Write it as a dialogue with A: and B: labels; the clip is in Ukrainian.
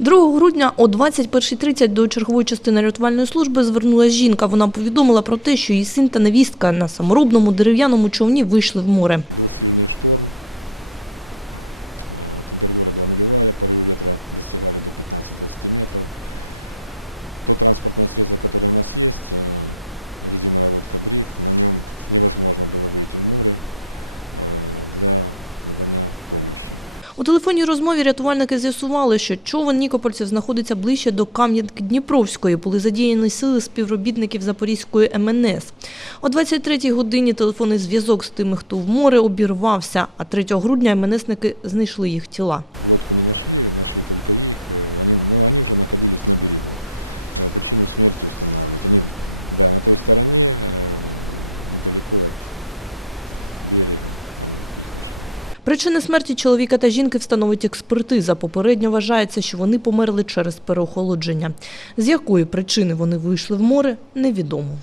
A: 2 грудня о 21.30 до чергової частини рятувальної служби звернулася жінка. Вона повідомила про те, що її син та невістка на саморобному дерев'яному човні вийшли в море. У телефонній розмові рятувальники з'ясували, що човен нікопольців знаходиться ближче до Кам'янки Дніпровської. Були задіяні сили співробітників Запорізької МНС. О 23-й годині телефонний зв'язок з тими, хто в море, обірвався, а 3 грудня МНСники знайшли їх тіла. Причини смерті чоловіка та жінки встановить експертиза. Попередньо вважається, що вони померли через переохолодження. З якої причини вони вийшли в море, невідомо.